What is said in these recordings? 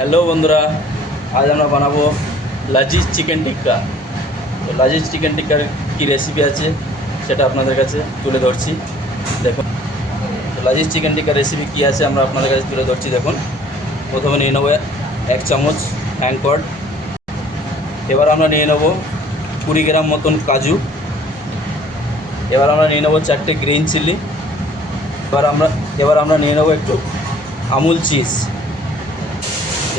Hello বন্ধুরা, আজ আমরা বানাবো লাজিজ চিকেন টিক্কা। তো লাজিজ চিকেন টিক্কার কী রেসিপি আছে সেটা আপনাদের কাছে তুলে ধরছি। দেখুন, তো লাজিজ চিকেন টিক্কার রেসিপি কী আছে আমরা আপনাদের কাছে তুলে ধরছি। দেখুন, প্রথমে নিয়ে নেবো 1 চামচ হ্যাংকড। এবার আমরা নিয়ে নেবো 20 গ্রাম মতন কাজু। এবার আমরা নিয়ে নেবো 4টে গ্রিন চিলি। এবার আমরা নিয়ে নেবো একটু আমুল চিজ।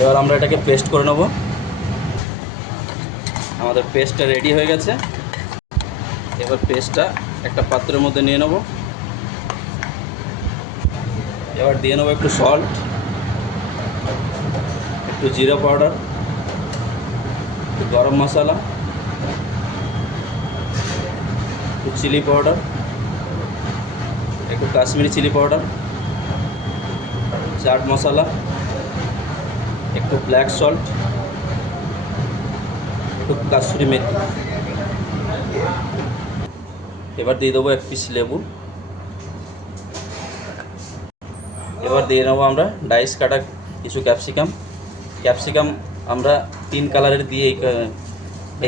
এবার আমরা এটাকে পেস্ট করে নেব। আমাদের পেস্টটা রেডি হয়ে গেছে। এবার পেস্টটা একটা পাত্রের মধ্যে নিয়ে নেব। এবার দিয়ে নেবো একটু সল্ট, একটু জিরা পাউডার, একটু গরম মশলা, একটু চিলি পাউডার, একটু কাশ্মীরি চিলি পাউডার, চাট মশলা, একটু ব্ল্যাক সল্ট, একটু কাসুরি মেথি। এবার দিয়ে দেবো 1 পিস লেবু। এবার দিয়ে নেবো আমরা ডাইস কাটা কিছু ক্যাপসিকাম আমরা 3 কালারের দিয়ে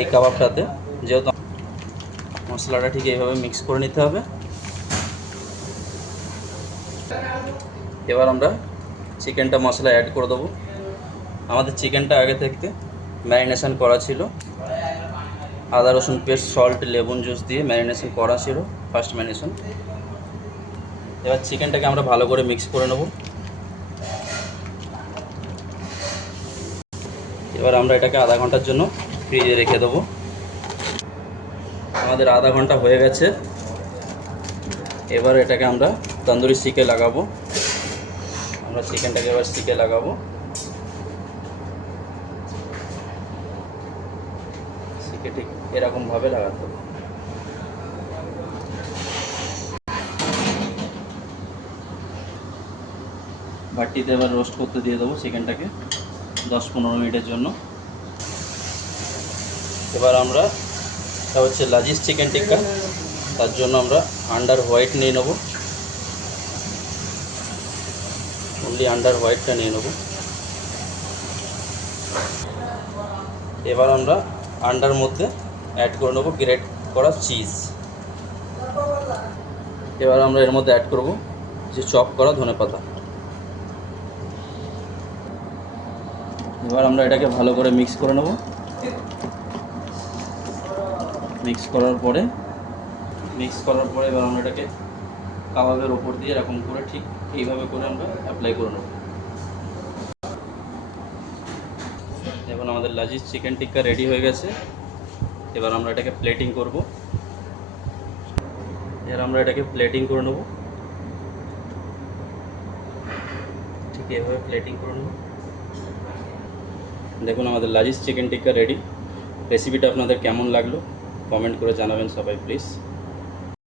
এই কাবাবটাতে, যেহেতু মশলাটা ঠিক এইভাবে মিক্স করে নিতে হবে। এবার আমরা চিকেনটা মশলা অ্যাড করে দেবো। আমাদের চিকেনটা আগে থেকে ম্যারিনেশন করা ছিল, আদা রসুন পেস্ট, সল্ট, লেবুন জুস দিয়ে ম্যারিনেশন করা ছিল, ফার্স্ট ম্যারিনেশন। এবার চিকেনটাকে আমরা ভালো করে মিক্স করে নেব। এবার আমরা এটাকে আধা ঘন্টার জন্য ফ্রিজে রেখে দেবো। আমাদের আধা ঘন্টা হয়ে গেছে। এবার এটাকে আমরা তন্দুরি শিকে লাগাবো। আমরা চিকেনটাকে এবার শিকে লাগাবো। শিকে ঠিক এরকমভাবে লাগাতে হবে। ভাটিতে এবার রোস্ট করতে দিয়ে দেবো চিকেনটাকে 10-15 মিনিটের জন্য। এবার আমরা, এটা হচ্ছে লাজিজ চিকেন টিক্কা, তার জন্য আমরা আন্ডার হোয়াইট নিয়ে নেব। অনলি আন্ডার হোয়াইটটা নিয়ে নেব। এবার আমরা আন্ডার মধ্যে অ্যাড করে নেব গ্রেট করা চিজ। এবার আমরা এর মধ্যে অ্যাড করব যে চপ করা ধনেপাতা। এবার আমরা এটাকে ভালো করে মিক্স করে নেব। মিক্স করার পরে এবার আমরা এটাকে কাবাবের ওপর দিয়ে এরকম করে ঠিক এইভাবে করে আমরা অ্যাপ্লাই করে নেব। এখন আমাদের লাজিজ চিকেন টিক্কা রেডি হয়ে গেছে। এবার আমরা এটাকে প্লেটিং করব। নেব, ঠিক এভাবে প্লেটিং করে নেব। দেখুন, আমাদের লাজিজ চিকেন টিক্কা রেডি। রেসিপিটা আপনাদের কেমন লাগলো কমেন্ট করে জানাবেন সবাই প্লিজ।